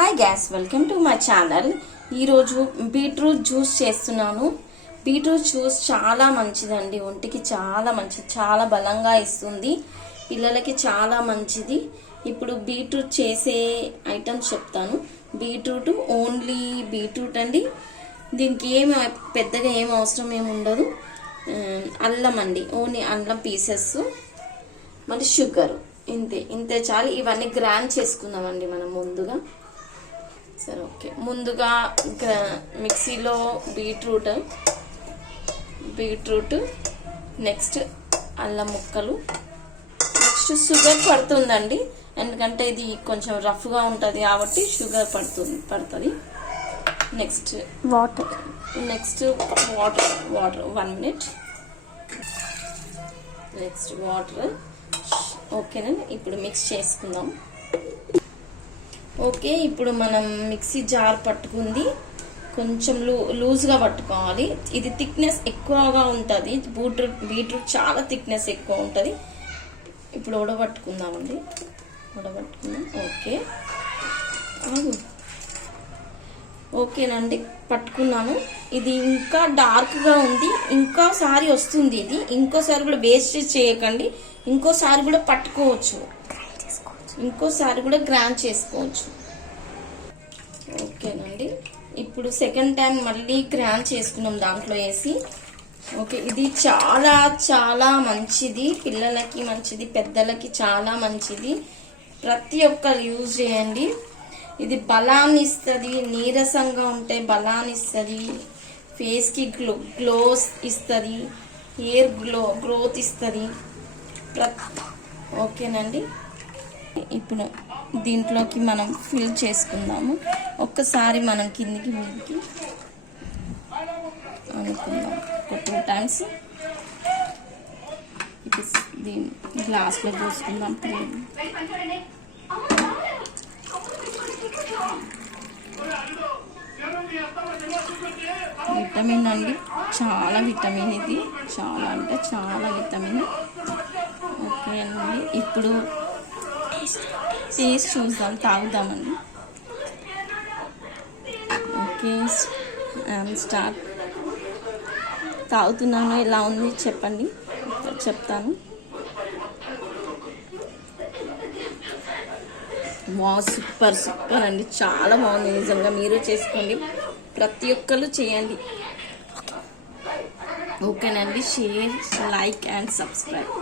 Hi gas, welcome to my channel. ఈరోజు beetroot juice చేస్తున్నాను. Beetroot juice చాలా మంచిదండి, ఒంటికి చాలా మంచిది, చాలా బలంగా ఇస్తుంది, పిల్లలకి చాలా మంచిది. ఇప్పుడు బీట్రూట్ చేసే ఐటమ్స్ చెప్తాను. బీట్రూట్ ఓన్లీ బీట్రూట్ అండి, దీనికి పెద్దగా ఏం అవసరం ఏమి ఉండదు. అల్లం అండి, ఓన్లీ అల్లం పీసెస్, మరి షుగర్, ఇంతే చాలు. ఇవన్నీ గ్రైండ్ చేసుకుందామండి మనం ముందుగా. సరే, ఓకే. ముందుగా మిక్సీలో బీట్రూట్, నెక్స్ట్ అల్లం ముక్కలు, నెక్స్ట్ షుగర్ పడుతుందండి, ఎందుకంటే ఇది కొంచెం రఫ్గా ఉంటుంది కాబట్టి షుగర్ పడుతుంది. Next water 1 minute. Next water. ఓకేనండి, ఇప్పుడు మిక్స్ చేసుకుందాం. ఓకే, ఇప్పుడు మనం మిక్సీ జార్ పట్టుకుంది, కొంచెం లూజ్గా పట్టుకోవాలి. ఇది థిక్నెస్ ఎక్కువగా ఉంటుంది, బీట్రూట్ చాలా థిక్నెస్ ఎక్కువ ఉంటుంది. ఇప్పుడు ఉడబట్టుకుందామండి, ఓకే. ఓకేనండి, పట్టుకున్నాను. ఇది ఇంకా డార్క్గా ఉంది, ఇంకోసారి వస్తుంది. ఇది ఇంకోసారి కూడా వేస్ట్ చేయకండి, ఇంకోసారి కూడా పట్టుకోవచ్చు, ఇంకోసారి కూడా గ్రైండ్ చేసుకోవచ్చు. ఓకేనండి, ఇప్పుడు సెకండ్ టైం మళ్ళీ గ్రైండ్ చేసుకున్నాం దాంట్లో వేసి. ఓకే, ఇది చాలా చాలా మంచిది, పిల్లలకి మంచిది, పెద్దలకి చాలా మంచిది. ప్రతి ఒక్కరు యూజ్ చేయండి. ఇది బలాన్ని ఇస్తుంది, నీరసంగా ఉంటే బలాన్ని ఇస్తుంది, ఫేస్కి గ్లో ఇస్తుంది, హెయిర్ గ్రోత్ ఇస్తుంది. ఓకేనండి, ఇప్పుడు దీంట్లోకి మనం ఫిల్ చేసుకుందాము. ఒక్కసారి మనం కిందికి మీదికి అనుకుందాం, ఒక 2 times. ఇప్పుడు దీన్ని గ్లాస్లో పోసుకుందాం. విటమిన్ అండి, చాలా విటమిన్, ఇది చాలా అంటే చాలా విటమిన్. ఓకే అండి, ఇప్పుడు టేస్ట్ చూద్దాం, తాగుదామండి. Okay, start. తాగుతున్నాను, ఎలా ఉంది చెప్పండి, చెప్తాను. సూపర్ అండి, చాలా బాగుంది నిజంగా. మీరు చేసుకోండి, ప్రతి ఒక్కరు చేయండి. ఓకేనండి, షేర్, లైక్ అండ్ సబ్స్క్రైబ్.